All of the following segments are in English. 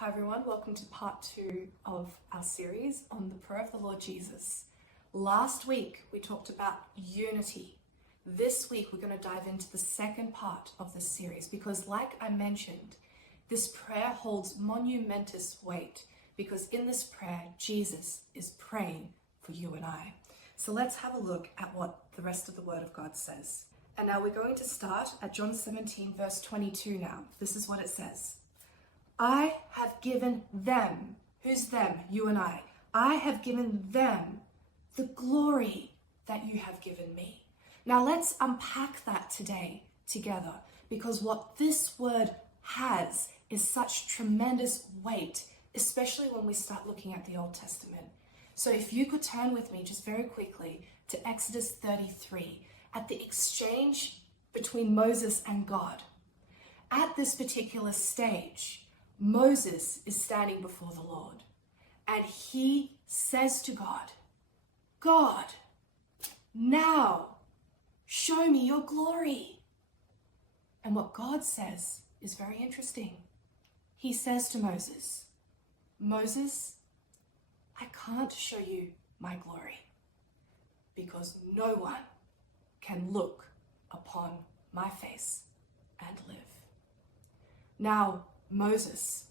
Hi everyone, welcome to part 2 of our series on the prayer of the Lord Jesus. Last week we talked about unity. This week we're going to dive into the second part of this series because, like I mentioned, this prayer holds monumentous weight because in this prayer Jesus is praying for you and I. So let's have a look at what the rest of the Word of God says. And now we're going to start at John 17 verse 22 now. This is what it says. I have given them, who's them? You and I. I have given them the glory that you have given me. Now let's unpack that today together because what this word has is such tremendous weight, especially when we start looking at the Old Testament. So if you could turn with me just very quickly to Exodus 33 at the exchange between Moses and God. At this particular stage, Moses is standing before the Lord and he says to God, God, now show me your glory. And what God says is very interesting. He says to Moses, Moses, I can't show you my glory because no one can look upon my face and live. Now, Moses,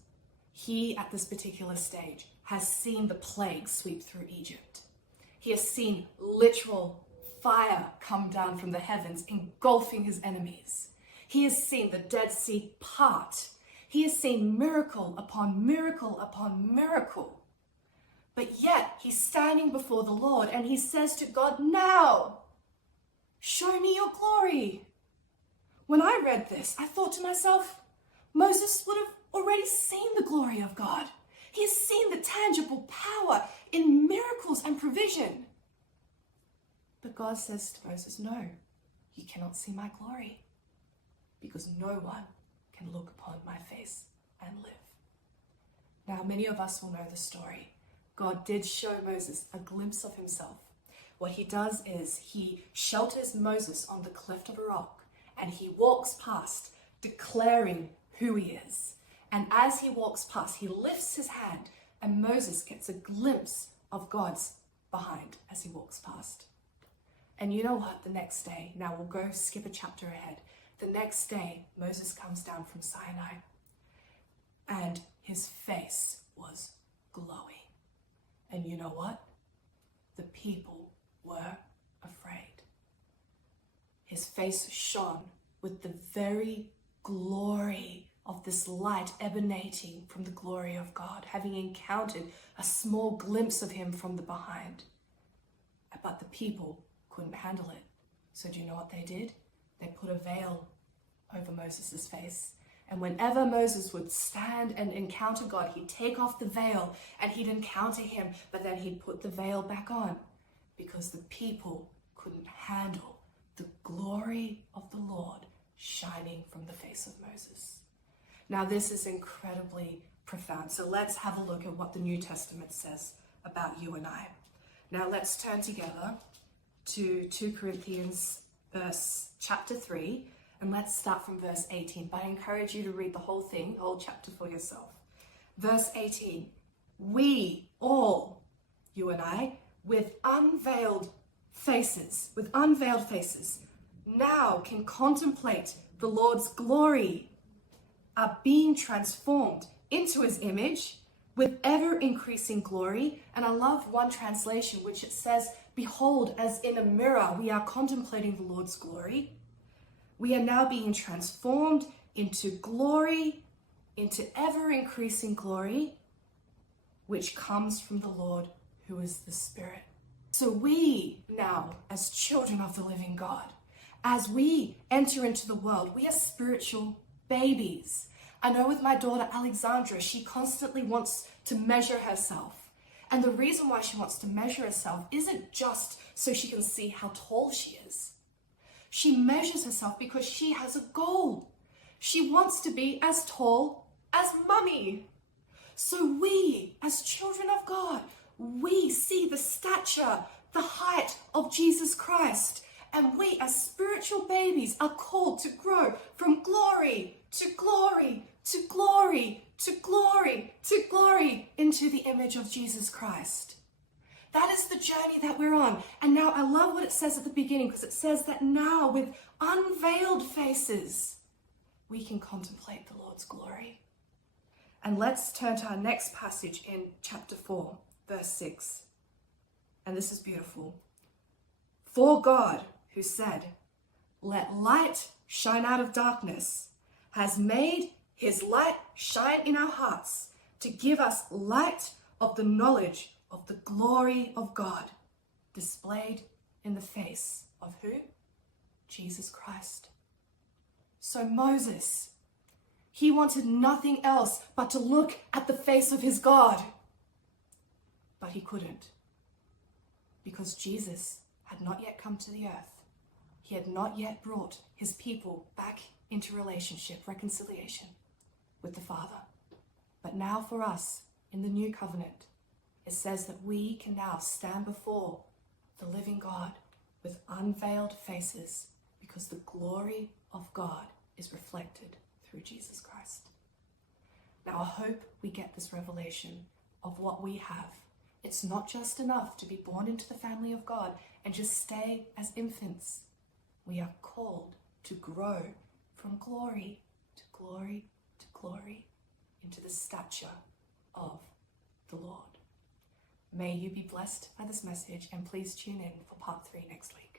he at this particular stage has seen the plagues sweep through Egypt. He has seen literal fire come down from the heavens, engulfing his enemies. He has seen the Dead Sea part. He has seen miracle upon miracle upon miracle. But yet he's standing before the Lord and he says to God, now, show me your glory. When I read this, I thought to myself, Moses would have already seen the glory of God. He has seen the tangible power in miracles and provision. But God says to Moses, no, you cannot see my glory because no one can look upon my face and live. Now, many of us will know the story. God did show Moses a glimpse of himself. What he does is he shelters Moses on the cleft of a rock and he walks past declaring who he is. And as he walks past, he lifts his hand and Moses gets a glimpse of God's behind as he walks past. And you know what? The next day, now we'll go skip a chapter ahead. The next day, Moses comes down from Sinai and his face was glowing. And you know what? The people were afraid. His face shone with the very glory of this light emanating from the glory of God, having encountered a small glimpse of him from the behind. But the people couldn't handle it. So do you know what they did? They put a veil over Moses' face. And whenever Moses would stand and encounter God, he'd take off the veil and he'd encounter him, but then he'd put the veil back on because the people couldn't handle the glory of the Lord shining from the face of Moses. Now, this is incredibly profound. So let's have a look at what the New Testament says about you and I. Now, let's turn together to 2 Corinthians chapter 3, and let's start from verse 18. But I encourage you to read the whole thing, whole chapter for yourself. Verse 18, we all, you and I, with unveiled faces, now can contemplate the Lord's glory, are being transformed into his image with ever-increasing glory. And I love one translation which it says, behold, as in a mirror, we are contemplating the Lord's glory. We are now being transformed into glory, into ever-increasing glory, which comes from the Lord, who is the Spirit. So we now, as children of the living God, as we enter into the world, we are spiritual babies. I know with my daughter Alexandra, she constantly wants to measure herself. And the reason why she wants to measure herself isn't just so she can see how tall she is. She measures herself because she has a goal. She wants to be as tall as Mummy. So we, as children of God, we see the stature, the height of Jesus Christ. And we, as spiritual babies, are called to grow from glory to glory to glory to glory into the image of Jesus Christ. That is the journey that we're on. And now I love what it says at the beginning, because it says that now with unveiled faces, we can contemplate the Lord's glory. And let's turn to our next passage in chapter 4, verse 6. And this is beautiful. For God, who said, "Let light shine out of darkness," has made his light shine in our hearts to give us light of the knowledge of the glory of God, displayed in the face of who? Jesus Christ. So Moses, he wanted nothing else but to look at the face of his God. But he couldn't, because Jesus had not yet come to the earth. He had not yet brought his people back into relationship, reconciliation with the Father. But now for us, in the new covenant, it says that we can now stand before the living God with unveiled faces, because the glory of God is reflected through Jesus Christ. Now I hope we get this revelation of what we have. It's not just enough to be born into the family of God and just stay as infants. We are called to grow from glory to glory to glory into the stature of the Lord. May you be blessed by this message, and please tune in for part 3 next week.